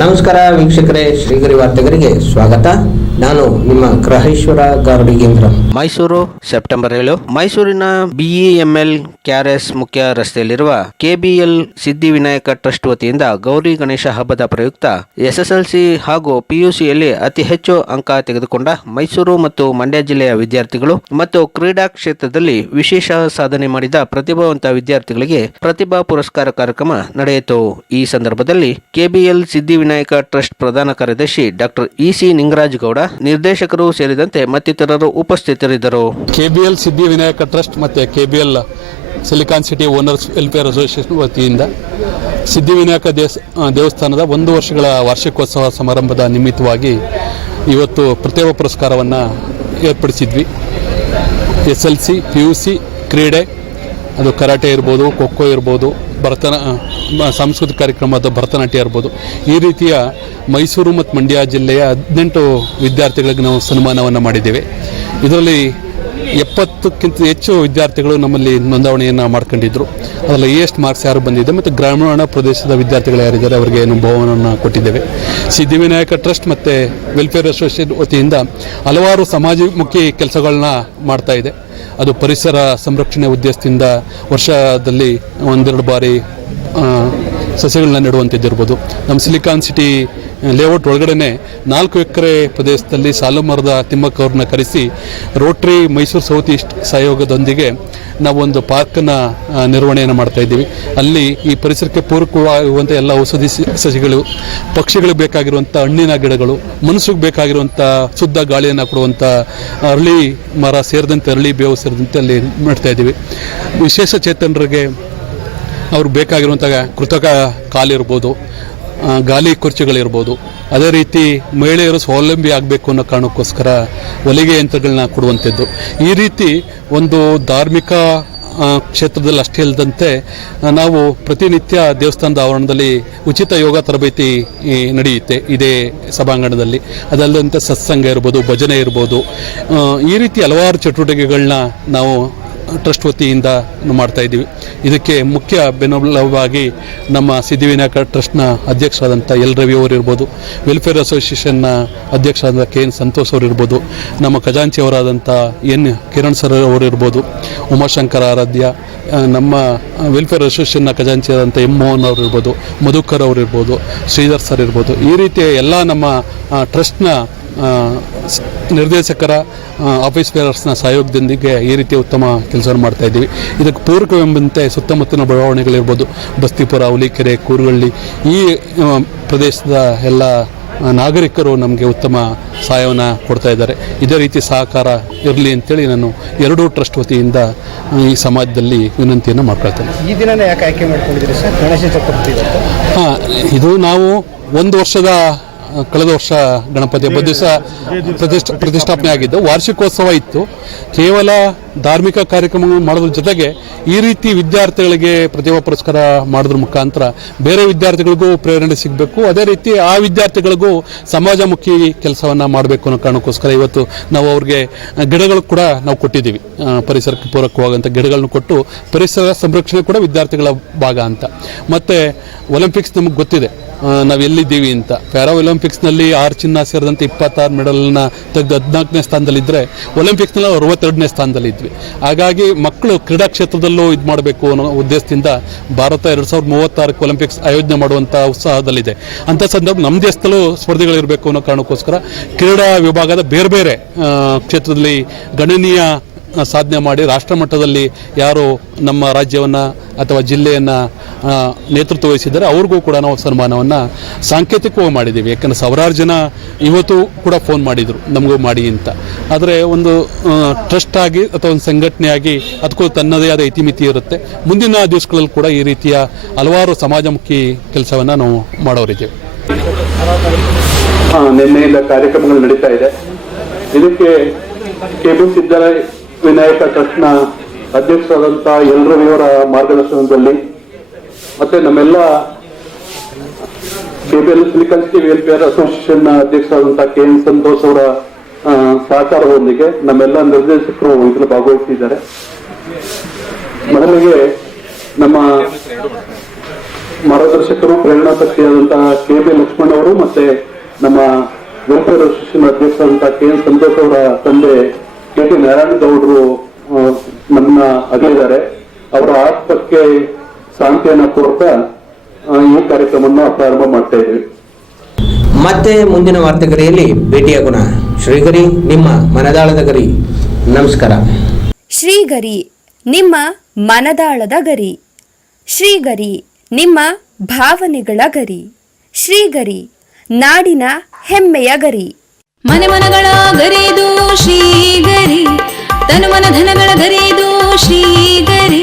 ನಮಸ್ಕಾರ ವೀಕ್ಷಕರೇ, ಶ್ರೀಗರಿ ವಾರ್ತೆಗರಿಗೆ ಸ್ವಾಗತ. ನಾನು ನಿಮ್ಮ ಗ್ರಹೇಶ್ವರ ಗಾರ್ಡಿಗೇಂದ್ರ ಮೈಸೂರು, ಸೆಪ್ಟೆಂಬರ್ ಏಳು. ಮೈಸೂರಿನ ಬಿಇಎಂಎಲ್ ಕ್ಯಾರೆಸ್ ಮುಖ್ಯ ರಸ್ತೆಯಲ್ಲಿರುವ ಕೆಬಿಎಲ್ ಸಿದ್ಧಿವಿನಾಯಕ ಟ್ರಸ್ಟ್ ವತಿಯಿಂದ ಗೌರಿ ಗಣೇಶ ಹಬ್ಬದ ಪ್ರಯುಕ್ತ ಎಸ್ಎಸ್ಎಲ್ಸಿ ಹಾಗೂ ಪಿಯುಸಿಯಲ್ಲಿ ಅತಿ ಹೆಚ್ಚು ಅಂಕ ತೆಗೆದುಕೊಂಡ ಮೈಸೂರು ಮತ್ತು ಮಂಡ್ಯ ಜಿಲ್ಲೆಯ ವಿದ್ಯಾರ್ಥಿಗಳು ಮತ್ತು ಕ್ರೀಡಾ ಕ್ಷೇತ್ರದಲ್ಲಿ ವಿಶೇಷ ಸಾಧನೆ ಮಾಡಿದ ಪ್ರತಿಭಾವಂತ ವಿದ್ಯಾರ್ಥಿಗಳಿಗೆ ಪ್ರತಿಭಾ ಪುರಸ್ಕಾರ ಕಾರ್ಯಕ್ರಮ ನಡೆಯಿತು. ಈ ಸಂದರ್ಭದಲ್ಲಿ ಕೆಬಿಎಲ್ ಸಿದ್ಧಿವಿನಾಯಕ ಟ್ರಸ್ಟ್ ಪ್ರಧಾನ ಕಾರ್ಯದರ್ಶಿ ಡಾಕ್ಟರ್ ಇಸಿ ನಿಂಗರಾಜ್ ಗೌಡ ನಿರ್ದೇಶಕರು ಸೇರಿದಂತೆ ಮತ್ತಿತರರು ಉಪಸ್ಥಿತರಿದ್ದರು. ಕೆಬಿಎಲ್ ಸಿದ್ಧಿವಿನಾಯಕ ಟ್ರಸ್ಟ್ ಮತ್ತು KBL silicon city owners welfare association ವತಿಯಿಂದ ಸಿದ್ಧಿವಿನಾಯಕ ದೇವಸ್ ದೇವಸ್ಥಾನದ ಒಂದು ವರ್ಷಗಳ ವಾರ್ಷಿಕೋತ್ಸವ ಸಮಾರಂಭದ ನಿಮಿತ್ತವಾಗಿ ಇವತ್ತು ಪ್ರತಿಭಾ ಪುರಸ್ಕಾರವನ್ನು ಏರ್ಪಡಿಸಿದ್ವಿ. S L C P U C ಕ್ರೀಡೆ ಅದು ಕರಾಟೆ ಇರ್ಬೋದು, ಖೋಖೋ ಇರ್ಬೋದು, ಭರತನ ಸಾಂಸ್ಕೃತಿಕ ಕಾರ್ಯಕ್ರಮದ ಭರತನಾಟ್ಯ ಇರ್ಬೋದು. ಈ ರೀತಿಯ ಮೈಸೂರು ಮತ್ತು ಮಂಡ್ಯ ಜಿಲ್ಲೆಯ ಹದಿನೆಂಟು ವಿದ್ಯಾರ್ಥಿಗಳಿಗೆ ನಾವು ಸನ್ಮಾನವನ್ನು ಮಾಡಿದ್ದೇವೆ. ಇದರಲ್ಲಿ ಎಪ್ಪತ್ತಕ್ಕಿಂತ ಹೆಚ್ಚು ವಿದ್ಯಾರ್ಥಿಗಳು ನಮ್ಮಲ್ಲಿ ನೋಂದಾವಣೆಯನ್ನು ಮಾಡ್ಕೊಂಡಿದ್ರು. ಅದರಲ್ಲಿ ಏಸ್ಟ್ ಮಾರ್ಕ್ಸ್ ಯಾರು ಬಂದಿದೆ ಮತ್ತು ಗ್ರಾಮೀಣ ಪ್ರದೇಶದ ವಿದ್ಯಾರ್ಥಿಗಳು ಯಾರಿದ್ದಾರೆ ಅವರಿಗೆ ಅನುಭವವನ್ನು ಕೊಟ್ಟಿದ್ದೇವೆ. ಸಿದ್ಧಿವಿನಾಯಕ ಟ್ರಸ್ಟ್ ಮತ್ತು ವೆಲ್ಫೇರ್ ಅಸೋಸಿಯೇಷನ್ ವತಿಯಿಂದ ಹಲವಾರು ಸಮಾಜಮುಖಿ ಕೆಲಸಗಳನ್ನ ಮಾಡ್ತಾ ಇದೆ. ಅದು ಪರಿಸರ ಸಂರಕ್ಷಣೆ ಉದ್ದೇಶದಿಂದ ವರ್ಷದಲ್ಲಿ ಒಂದೆರಡು ಬಾರಿ ಸಸ್ಯಗಳನ್ನ ನೆಡುವಂಥದ್ದಿರ್ಬೋದು ನಮ್ಮ ಸಿಲಿಕಾನ್ ಸಿಟಿ ಲೇಔಟ್ ಒಳಗಡೆನೆ ನಾಲ್ಕು ಎಕರೆ ಪ್ರದೇಶದಲ್ಲಿ ಸಾಲು ಮರದ ತಿಮ್ಮಕ್ಕ ಅವ್ರನ್ನ ಕರೆಸಿ ರೋಟ್ರಿ ಮೈಸೂರು ಸೌತ್ ಈಸ್ಟ್ ಸಹಯೋಗದೊಂದಿಗೆ ನಾವೊಂದು ಪಾರ್ಕನ್ನು ನಿರ್ವಹಣೆಯನ್ನು ಮಾಡ್ತಾ ಇದ್ದೀವಿ. ಅಲ್ಲಿ ಈ ಪರಿಸರಕ್ಕೆ ಪೂರಕವಾಗುವಂಥ ಎಲ್ಲ ಔಷಧಿ ಸಸಿಗಳು, ಪಕ್ಷಿಗಳಿಗೆ ಬೇಕಾಗಿರುವಂಥ ಹಣ್ಣಿನ ಗಿಡಗಳು, ಮನಸ್ಸಿಗೆ ಬೇಕಾಗಿರುವಂಥ ಶುದ್ಧ ಗಾಳಿಯನ್ನು ಕೊಡುವಂಥ ಅರಳಿ ಮರ ಸೇರಿದಂತೆ, ಅರಳಿ ಬೇವು ಸೇರಿದಂತೆ ಅಲ್ಲಿ ಮಾಡ್ತಾ ಇದ್ದೀವಿ. ವಿಶೇಷ ಚೇತನರಿಗೆ ಅವ್ರಿಗೆ ಬೇಕಾಗಿರುವಂಥ ಕೃತಕ ಕಾಲಿರ್ಬೋದು ಗಾಲಿ ಕುರ್ಚಿಗಳಿರ್ಬೋದು. ಅದೇ ರೀತಿ ಮಹಿಳೆಯರು ಸ್ವಾವಲಂಬಿ ಆಗಬೇಕು ಅನ್ನೋ ಕಾರಣಕ್ಕೋಸ್ಕರ ಹೊಲಿಗೆ ಯಂತ್ರಗಳನ್ನ ಕೊಡುವಂಥದ್ದು. ಈ ರೀತಿ ಒಂದು ಧಾರ್ಮಿಕ ಕ್ಷೇತ್ರದಲ್ಲಿ ಅಷ್ಟೇ ಇಲ್ಲದಂತೆ ನಾವು ಪ್ರತಿನಿತ್ಯ ದೇವಸ್ಥಾನದ ಆವರಣದಲ್ಲಿ ಉಚಿತ ಯೋಗ ತರಬೇತಿ ನಡೆಯುತ್ತೆ ಇದೇ ಸಭಾಂಗಣದಲ್ಲಿ. ಅದಲ್ಲದಂತೆ ಸತ್ಸಂಗ ಇರ್ಬೋದು, ಭಜನೆ ಇರ್ಬೋದು. ಈ ರೀತಿ ಹಲವಾರು ಚಟುವಟಿಕೆಗಳನ್ನ ನಾವು ಟ್ರಸ್ಟ್ ವತಿಯಿಂದ ಮಾಡ್ತಾ ಇದ್ದೀವಿ. ಇದಕ್ಕೆ ಮುಖ್ಯ ಬೆನ್ನೆಲುಬಾಗಿ ನಮ್ಮ ಸಿದ್ಧಿವಿನಾಯಕ ಟ್ರಸ್ಟ್ನ ಅಧ್ಯಕ್ಷರಾದಂಥ ಎಲ್ ರವಿ ಅವರು ಇರ್ಬೋದು ವೆಲ್ಫೇರ್ ಅಸೋಸಿಯೇಷನ್ನ ಅಧ್ಯಕ್ಷರಾದಂಥ ಕೆ ಎನ್ ಸಂತೋಷ್ ಅವರು ಇರ್ಬೋದು, ನಮ್ಮ ಖಜಾಂಚಿ ಅವರಾದಂಥ ಎನ್ ಕಿರಣ್ ಸರ್ ಅವರು ಇರ್ಬೋದು, ಉಮಾಶಂಕರ ಆರಾಧ್ಯ ನಮ್ಮ ವೆಲ್ಫೇರ್ ಅಸೋಸಿಯೇಷನ್ನ ಖಜಾಂಚಿ ಆದಂಥ ಎಂ ಮೋಹನ್ ಅವರು ಇರ್ಬೋದು, ಮಧುಕರ್ ಅವರು ಇರ್ಬೋದು, ಶ್ರೀಧರ್ ಸರ್ ಇರ್ಬೋದು, ಈ ರೀತಿಯ ಎಲ್ಲ ನಮ್ಮ ಟ್ರಸ್ಟ್ನ ನಿರ್ದೇಶಕರ ಆಫೀಸ್ ಬೇರರ್ಸ್ನ ಸಹಯೋಗದೊಂದಿಗೆ ಈ ರೀತಿಯ ಉತ್ತಮ ಕೆಲಸವನ್ನು ಮಾಡ್ತಾ ಇದ್ದೀವಿ. ಇದಕ್ಕೆ ಪೂರಕವೆಂಬಂತೆ ಸುತ್ತಮುತ್ತಲಿನ ಬಡಾವಣೆಗಳಿರ್ಬೋದು ಬಸ್ತಿಪುರ ಹುಲಿಕೆರೆ ಕೂರುಗಳ್ಳಿ ಈ ಪ್ರದೇಶದ ಎಲ್ಲ ನಾಗರಿಕರು ನಮಗೆ ಉತ್ತಮ ಸಹಾಯವನ್ನು ಕೊಡ್ತಾ ಇದ್ದಾರೆ. ಇದೇ ರೀತಿ ಸಹಕಾರ ಇರಲಿ ಅಂತೇಳಿ ನಾನು ಎರಡೂ ಟ್ರಸ್ಟ್ ವತಿಯಿಂದ ಈ ಸಮಾಜದಲ್ಲಿ ವಿನಂತಿಯನ್ನು ಮಾಡ್ಕೊಳ್ತೇನೆ ಈ ದಿನ ಯಾಕೆ ಆಯ್ಕೆ ಮಾಡ್ಕೊಂಡಿದ್ದೀರಿ ಸರ್? ಗಣೇಶ ಚತುರ್ಥಿ ಹಾಂ ಇದು ನಾವು ಒಂದು ವರ್ಷದ ಕಳೆದ ವರ್ಷ ಗಣಪತಿ ಹಬ್ಬದ ದಿವಸ ಪ್ರತಿಷ್ಠ ಪ್ರತಿಷ್ಠಾಪನೆ ಆಗಿದ್ದು, ವಾರ್ಷಿಕೋತ್ಸವ ಇತ್ತು. ಕೇವಲ ಧಾರ್ಮಿಕ ಕಾರ್ಯಕ್ರಮಗಳು ಮಾಡೋದ್ರ ಜೊತೆಗೆ ಈ ರೀತಿ ವಿದ್ಯಾರ್ಥಿಗಳಿಗೆ ಪ್ರತಿಭಾ ಪುರಸ್ಕಾರ ಮಾಡೋದ್ರ ಮುಖಾಂತರ ಬೇರೆ ವಿದ್ಯಾರ್ಥಿಗಳಿಗೂ ಪ್ರೇರಣೆ ಸಿಗಬೇಕು. ಅದೇ ರೀತಿ ಆ ವಿದ್ಯಾರ್ಥಿಗಳಿಗೂ ಸಮಾಜಮುಖಿ ಕೆಲಸವನ್ನು ಮಾಡಬೇಕು ಅನ್ನೋ ಕಾರಣಕ್ಕೋಸ್ಕರ ಇವತ್ತು ನಾವು ಅವ್ರಿಗೆ ಗಿಡಗಳು ಕೂಡ ನಾವು ಕೊಟ್ಟಿದ್ದೀವಿ. ಪರಿಸರಕ್ಕೆ ಪೂರಕವಾಗಂಥ ಗಿಡಗಳನ್ನು ಕೊಟ್ಟು ಪರಿಸರ ಸಂರಕ್ಷಣೆ ಕೂಡ ವಿದ್ಯಾರ್ಥಿಗಳ ಭಾಗ ಅಂತ. ಮತ್ತು ಒಲಿಂಪಿಕ್ಸ್ ನಮಗೆ ಗೊತ್ತಿದೆ. ನಾವು ಎಲ್ಲಿದ್ದೀವಿ ಅಂತ. ಪ್ಯಾರಾ ಒಲಿಂಪಿಕ್ಸ್ನಲ್ಲಿ ಆರು ಚಿನ್ನ ಸೇರಿದಂತೆ ಇಪ್ಪತ್ತಾರು ಮೆಡಲ್ನ ತೆಗೆದು ಹದಿನಾಲ್ಕನೇ ಸ್ಥಾನದಲ್ಲಿದ್ದರೆ ಒಲಿಂಪಿಕ್ಸ್ನಲ್ಲಿ ಅರವತ್ತೆರಡನೇ ಸ್ಥಾನದಲ್ಲಿದ್ವಿ. ಹಾಗಾಗಿ ಮಕ್ಕಳು ಕ್ರೀಡಾ ಕ್ಷೇತ್ರದಲ್ಲೂ ಇದು ಮಾಡಬೇಕು ಅನ್ನೋ ಉದ್ದೇಶದಿಂದ ಭಾರತ ಎರಡು ಸಾವಿರದ ಮೂವತ್ತಾರಕ್ಕೆ ಒಲಿಂಪಿಕ್ಸ್ ಆಯೋಜನೆ ಮಾಡುವಂಥ ಉತ್ಸಾಹದಲ್ಲಿದೆ. ಅಂಥ ಸಂದರ್ಭ ನಮ್ಮ ದೇಶದಲ್ಲೂ ಸ್ಪರ್ಧೆಗಳಿರಬೇಕು ಅನ್ನೋ ಕಾರಣಕ್ಕೋಸ್ಕರ ಕ್ರೀಡಾ ವಿಭಾಗದ ಬೇರೆ ಬೇರೆ ಕ್ಷೇತ್ರದಲ್ಲಿ ಗಣನೀಯ ಸಾಧನೆ ಮಾಡಿ ರಾಷ್ಟ್ರ ಮಟ್ಟದಲ್ಲಿ ಯಾರು ನಮ್ಮ ರಾಜ್ಯವನ್ನು ಅಥವಾ ಜಿಲ್ಲೆಯನ್ನು ನೇತೃತ್ವ ವಹಿಸಿದ್ದಾರೆ. ಅವ್ರಿಗೂ ಕೂಡ ನಾವು ಸನ್ಮಾನವನ್ನು ಸಾಂಕೇತಿಕವಾಗಿ ಮಾಡಿದ್ದೀವಿ. ಯಾಕಂದ್ರೆ ಸಾವಿರಾರು ಜನ ಇವತ್ತು ಕೂಡ ಫೋನ್ ಮಾಡಿದರು, ನಮಗೂ ಮಾಡಿ ಅಂತ. ಆದರೆ ಒಂದು ಟ್ರಸ್ಟ್ ಆಗಿ ಅಥವಾ ಒಂದು ಸಂಘಟನೆಯಾಗಿ ಅದಕ್ಕೂ ತನ್ನದೇ ಆದ ಇತಿಮಿತಿ ಇರುತ್ತೆ. ಮುಂದಿನ ದಿವಸಗಳಲ್ಲಿ ಕೂಡ ಈ ರೀತಿಯ ಹಲವಾರು ಸಮಾಜಮುಖಿ ಕೆಲಸವನ್ನು ನಾವು ಮಾಡೋರಿದ್ದೇವೆ. ನಿನ್ನೆಯಿಂದ ಕಾರ್ಯಕ್ರಮಗಳು ನಡೀತಾ ಇದೆ. ಇದಕ್ಕೆ ಕೆಬಿ ಸಿದ್ದರಾಯ ವಿನಾಯಕ ಟ್ರಸ್ಟ್ನ ಅಧ್ಯಕ್ಷರಾದಂಥ ಎಲ್ ರವಿಯವರ ಮಾರ್ಗದರ್ಶನದಲ್ಲಿ ಮತ್ತೆ ನಮ್ಮೆಲ್ಲ KBL silicon city welfare association ಅಧ್ಯಕ್ಷರಾದಂತಹ K N Santosh ಅವರ ಸಹಕಾರದೊಂದಿಗೆ ನಮ್ಮೆಲ್ಲ ನಿರ್ದೇಶಕರು ಇದರಲ್ಲಿ ಭಾಗವಹಿಸಿದ್ದಾರೆ. ಮೊದಲಿಗೆ ನಮ್ಮ ಮಾರ್ಗದರ್ಶಕರು ಪ್ರೇರಣಾ ಶಕ್ತಿಯಾದಂತಹ ಕೆ ಬಿ ಲಕ್ಷ್ಮಣ್ ಅವರು ಮತ್ತೆ ನಮ್ಮ ವೆಲ್ಫೇರ್ ಅಸೋಸಿಯೇಷನ್ ಅಧ್ಯಕ್ಷರಾದಂತಹ ಕೆ ಎನ್ ಸಂತೋಷ್ ಅವರ ತಂದೆ ಕೆ ಟಿ ನಾರಾಯಣ ಗೌಡರು ಆ, ನಮ್ಮನ್ನ ಅಗಲಿದ್ದಾರೆ. ಅವರ ಆತ್ಮಕ್ಕೆ ಶಾಂತಿಯನ್ನ ಕೋರ್ತಾ ಈ ಕಾರ್ಯಕ್ರಮವನ್ನು ಪ್ರಾರಂಭ ಮಾಡ್ತಾ ಇದ್ದೀವಿ ಮತ್ತೆ ಮುಂದಿನ ವಾರ್ತೆಗರಿಯಲ್ಲಿ ಭೇಟಿಯಾಗೋಣ ಶ್ರೀಗರಿ ನಿಮ್ಮ ಮನದಾಳದ ಗರಿ. ನಮಸ್ಕಾರ. ಶ್ರೀಗರಿ ನಿಮ್ಮ ಮನದಾಳದ ಗರಿ. ಶ್ರೀಗರಿ ನಿಮ್ಮ ಭಾವನೆಗಳ ಗರಿ. ಶ್ರೀಗರಿ ನಾಡಿನ ಹೆಮ್ಮೆಯ ಗರಿ. ಮನೆ ಮನಗಳ ಗರಿದು ಶ್ರೀಗರಿ ತನು ಮನ ಧನಗಳ ಗರಿದು ಶ್ರೀಗರಿ.